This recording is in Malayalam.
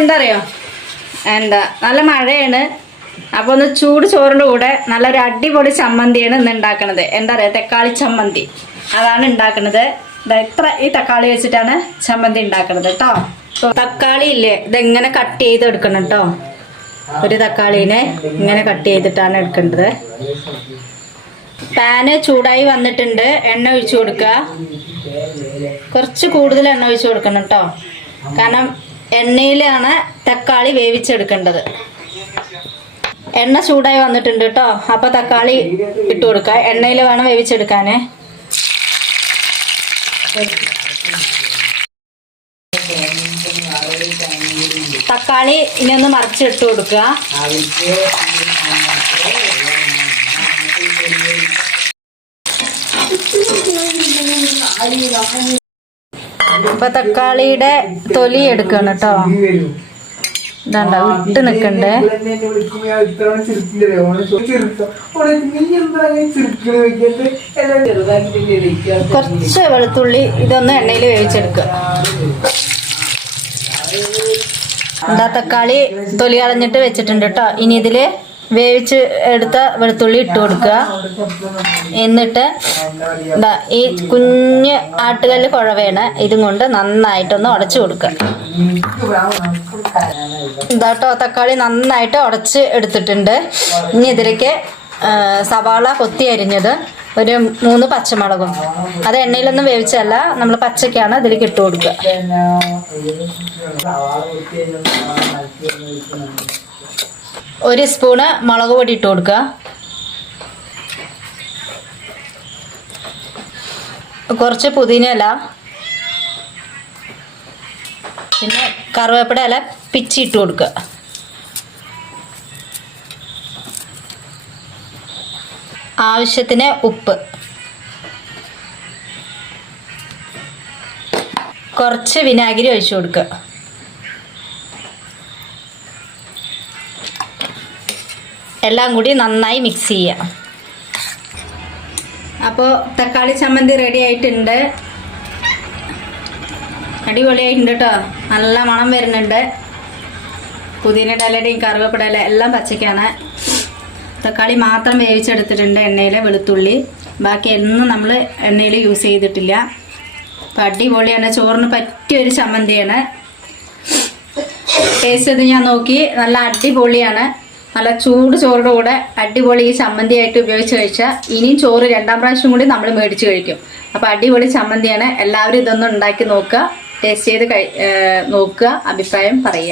എന്താ അറിയോ, നല്ല മഴയാണ്. അപ്പോൾ ഒന്ന് ചൂട് ചോറിൻ്റെ കൂടെ നല്ലൊരു അടിപൊളി ചമ്മന്തിയാണ് ഇന്ന് ഉണ്ടാക്കുന്നത്. എന്താ പറയുക, തക്കാളി ചമ്മന്തി അതാണ് ഉണ്ടാക്കുന്നത്. ഈ തക്കാളി വെച്ചിട്ടാണ് ചമ്മന്തി ഉണ്ടാക്കുന്നത് കേട്ടോ. തക്കാളി ഇല്ലേ, ഇതെങ്ങനെ കട്ട് ചെയ്ത് എടുക്കണം കേട്ടോ. ഒരു തക്കാളീനെ ഇങ്ങനെ കട്ട് ചെയ്തിട്ടാണ് എടുക്കേണ്ടത്. പാന് ചൂടായി വന്നിട്ടുണ്ട്. എണ്ണ ഒഴിച്ചു കൊടുക്കുക. കുറച്ച് കൂടുതൽ എണ്ണ ഒഴിച്ചു കൊടുക്കണം കേട്ടോ, കാരണം എണ്ണയിലാണ് തക്കാളി വേവിച്ചെടുക്കേണ്ടത്. എണ്ണ ചൂടായി വന്നിട്ടുണ്ട് കേട്ടോ. അപ്പൊ തക്കാളി ഇട്ട് കൊടുക്കുക. എണ്ണയിൽ വേണം വേവിച്ചെടുക്കാനേ. തക്കാളി ഇനി ഒന്ന് മറിച്ചിട്ട് കൊടുക്കുക. ഇപ്പൊ തക്കാളിയുടെ തൊലി എടുക്കണം കേട്ടോ. ഇതാണ്ട വിട്ട് നിക്കണ്ടേ. കുറച്ച് വെളുത്തുള്ളി ഇതൊന്ന് എണ്ണയിൽ വേവിച്ചെടുക്കുക. എന്താ തക്കാളി തൊലി കളഞ്ഞിട്ട് വെച്ചിട്ടുണ്ട് കേട്ടോ. ഇനി ഇതില് വേവിച്ച് എടുത്ത വെളുത്തുള്ളി ഇട്ട് കൊടുക്കുക. എന്നിട്ട് എന്താ ഈ കുഞ്ഞ് ആട്ടുകല്ല് കുഴവേണ്, ഇതും കൊണ്ട് നന്നായിട്ടൊന്ന് ഉടച്ചു കൊടുക്കുക. എന്താട്ടോ തക്കാളി നന്നായിട്ട് ഉടച്ച് എടുത്തിട്ടുണ്ട്. ഇനി ഇതിലേക്ക് സവാള കൊത്തി അരിഞ്ഞത്, ഒരു 3 പച്ചമുളകും, അത് എണ്ണയിലൊന്നും വേവിച്ചല്ല, നമ്മൾ പച്ചക്കാണ് ഇതിലേക്ക് ഇട്ട് കൊടുക്കുക. ഒരു സ്പൂണ് മുളക് പൊടി ഇട്ട് കൊടുക്കുക. കുറച്ച് പുതിന ഇല, പിന്നെ കറിവേപ്പില ഇല പിച്ചി ഇട്ട് കൊടുക്കുക. ആവശ്യത്തിന് ഉപ്പ്, കുറച്ച് വിനാഗിരി ഒഴിച്ചു കൊടുക്കുക. എല്ലാം കൂടി നന്നായി മിക്സ് ചെയ്യാം. അപ്പോൾ തക്കാളി ചമ്മന്തി റെഡി ആയിട്ടുണ്ട്. അടിപൊളിയായിട്ടുണ്ട് കേട്ടോ. നല്ല മണം വരുന്നുണ്ട്. പുതിനയുടെ ഇലയുടെയും കറിവേപ്പില ഇല എല്ലാം പച്ചക്കാണ്. തക്കാളി മാത്രം വേവിച്ചെടുത്തിട്ടുണ്ട് എണ്ണയിൽ. വെളുത്തുള്ളി ബാക്കി ഒന്നും നമ്മൾ എണ്ണയിൽ യൂസ് ചെയ്തിട്ടില്ല. അപ്പം അടിപൊളിയാണ്. ചോറിന് പറ്റിയൊരു ചമ്മന്തിയാണ്. ടേസ്റ്റ് ചെയ്ത് ഞാൻ നോക്കി, നല്ല അടിപൊളിയാണ്. നല്ല ചൂട് ചോറിൻ്റെ കൂടെ അടിപൊളി ഈ ചമ്മന്തിയായിട്ട് ഉപയോഗിച്ച് കഴിച്ചാൽ ഇനിയും ചോറ് 2ാം പ്രാവശ്യം കൂടി നമ്മൾ മേടിച്ച് കഴിക്കും. അപ്പോൾ അടിപൊളി ചമ്മന്തിയാണ്. എല്ലാവരും ഇതൊന്നും ഉണ്ടാക്കി നോക്കുക, ടേസ്റ്റ് ചെയ്ത് നോക്കുക, അഭിപ്രായം പറയുക.